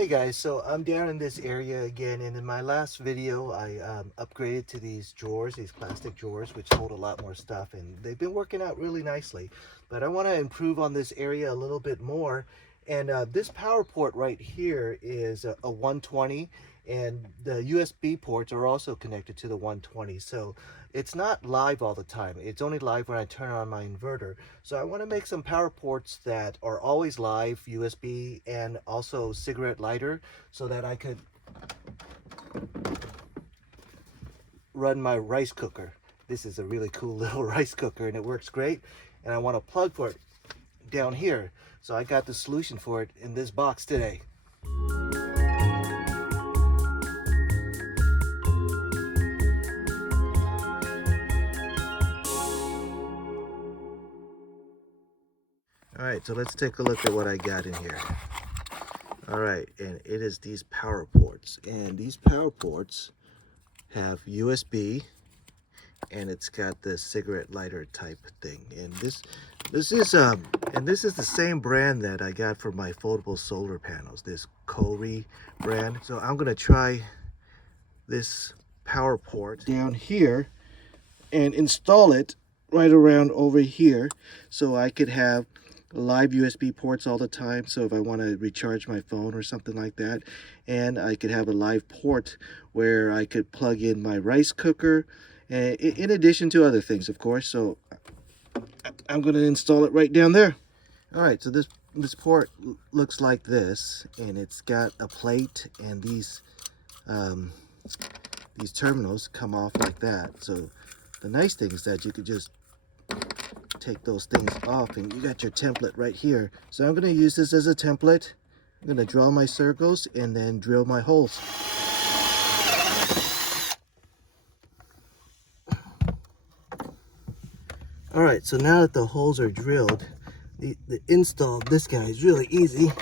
Hey guys, so I'm down in this area again, and in my last video I upgraded to these drawers, these plastic drawers, which hold a lot more stuff, and they've been working out really nicely. But I want to improve on this area a little bit more, and this power port right here is a 120, and the USB ports are also connected to the 120, so it's not live all the time. It's only live when I turn on my inverter. So I want to make some power ports that are always live, USB, and also cigarette lighter, so that I could run my rice cooker. This is a really cool little rice cooker, and it works great. And I want a plug for it down here. So I got the solution for it in this box today. All right, so let's take a look at what I got in here. All right, and it is these power ports, and these power ports have USB, and it's got the cigarette lighter type thing. And this is the same brand that I got for my foldable solar panels, this Cori brand. So I'm gonna try this power port down here and install it right around over here, so I could have live USB ports all the time. So if I want to recharge my phone or something like that, and I could have a live port where I could plug in my rice cooker, in addition to other things, of course. So I'm going to install it right down there. All right, so this port looks like this, and it's got a plate, and these terminals come off like that. So the nice thing is that you could just take those things off, and you got your template right here. So I'm going to use this as a template. I'm going to draw my circles and then drill my holes. All right, so now that the holes are drilled, the install of this guy is really easy.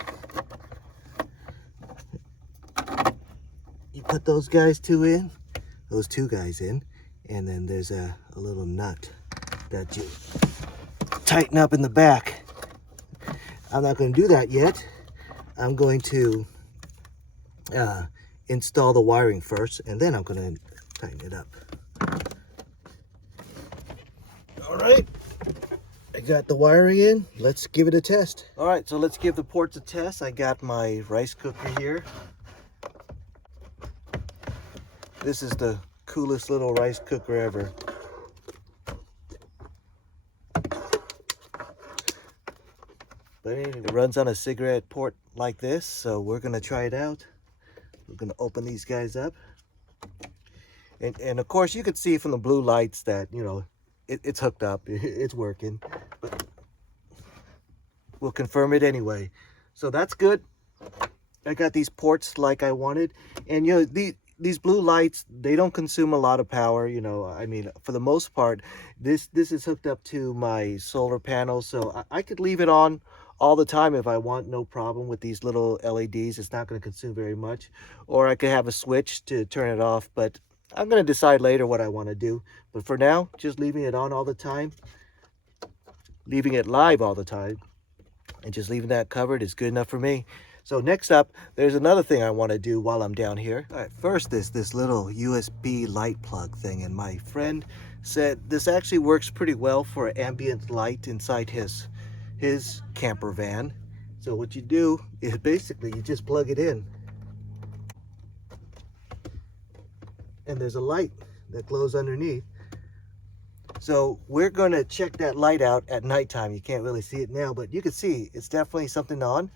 You put those two guys in, and then there's a little nut that you tighten up in the back. I'm not going to do that yet. I'm going to install the wiring first, and then I'm going to tighten it up. All right, I got the wiring in. Let's give it a test. All right, so let's give the ports a test. I got my rice cooker here. This is the coolest little rice cooker ever. But it runs on a cigarette port like this, so we're gonna try it out. We're gonna open these guys up. And of course you could see from the blue lights that, you know, it's hooked up, it's working. But we'll confirm it anyway. So that's good. I got these ports like I wanted. And you know, these blue lights, they don't consume a lot of power. You know, I mean, for the most part, this is hooked up to my solar panel, so I could leave it on all the time if I want, no problem with these little LEDs. It's not going to consume very much. Or I could have a switch to turn it off, but I'm going to decide later what I want to do. But for now, just leaving it on all the time, leaving it live all the time, and just leaving that covered is good enough for me. So next up, there's another thing I want to do while I'm down here. All right, first, this little USB light plug thing, and my friend said this actually works pretty well for ambient light inside his camper van. So what you do is basically you just plug it in, and there's a light that glows underneath. So we're going to check that light out at nighttime. You can't really see it now, but you can see it's definitely something on.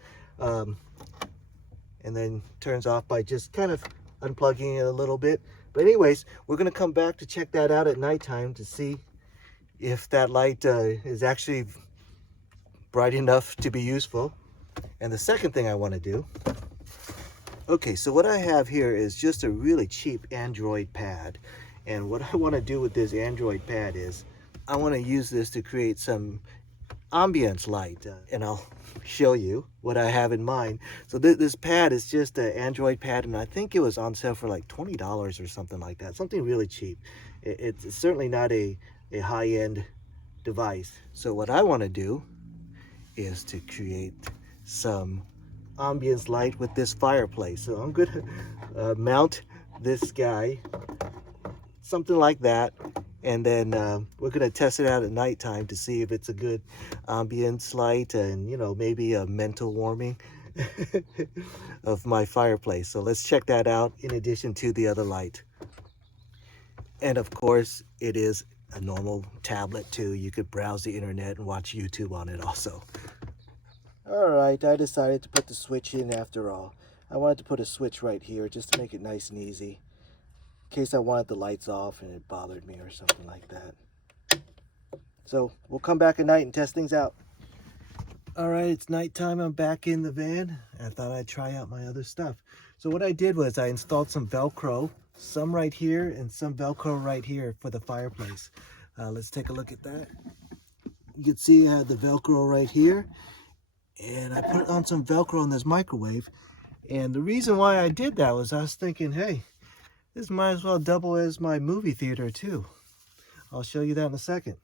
And then turns off by just kind of unplugging it a little bit. But anyways, we're going to come back to check that out at nighttime to see if that light is actually bright enough to be useful. And the second thing I want to do, okay, so what I have here is just a really cheap Android pad. And what I want to do with this Android pad is I want to use this to create some ambience light, and I'll show you what I have in mind. So this pad is just an Android pad, and I think it was on sale for like $20 or something like that, something really cheap. It's certainly not a high-end device. So what I want to do is to create some ambience light with this fireplace. So I'm gonna mount this guy, something like that, and then we're gonna test it out at nighttime to see if it's a good ambience light and, you know, maybe a mental warming of my fireplace. So let's check that out in addition to the other light. And of course, it is a normal tablet too. You could browse the internet and watch YouTube on it also. All right, I decided to put the switch in after all. I wanted to put a switch right here just to make it nice and easy, in case I wanted the lights off and it bothered me or something like that. So we'll come back at night and test things out. All right, it's nighttime. I'm back in the van. I thought I'd try out my other stuff. So what I did was I installed some Velcro, some right here and some Velcro right here for the fireplace. Let's take a look at that. You can see I have the Velcro right here, and I put on some Velcro on this microwave. And the reason why I did that was I was thinking, hey, this might as well double as my movie theater too. I'll show you that in a second.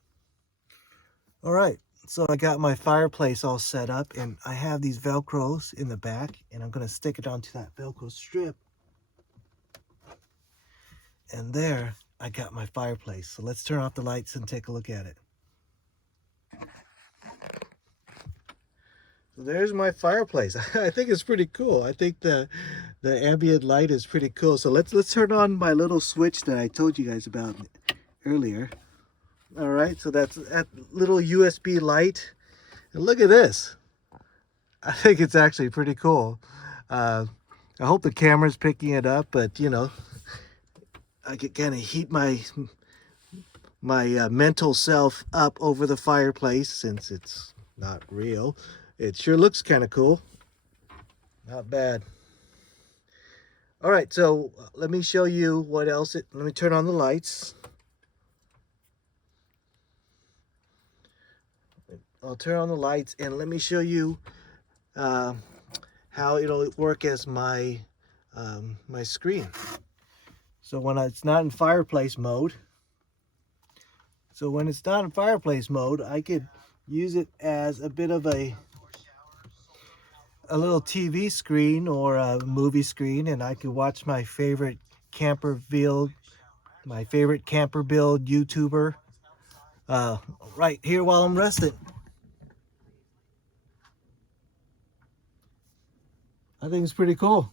All right, so I got my fireplace all set up, and I have these Velcros in the back, and I'm gonna stick it onto that Velcro strip. And there, I got my fireplace. So let's turn off the lights and take a look at it. So there's my fireplace. I think it's pretty cool. I think the ambient light is pretty cool. So let's turn on my little switch that I told you guys about earlier. All right, so that's that little USB light. And look at this. I think it's actually pretty cool. I hope the camera's picking it up, but you know, I could kind of heat my mental self up over the fireplace since it's not real. It sure looks kind of cool. Not bad. All right, so let me show you what else. Let me turn on the lights. I'll turn on the lights and let me show you how it'll work as my my screen. So when it's not in fireplace mode, I could use it as a bit of a little TV screen or a movie screen, and I could watch my favorite camper build YouTuber right here while I'm resting. I think it's pretty cool.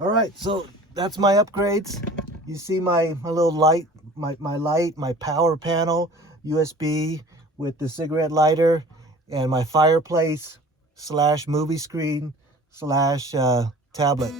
All right, so that's my upgrades. You see my little light, my light, my power panel, USB with the cigarette lighter, and my fireplace / movie screen / tablet.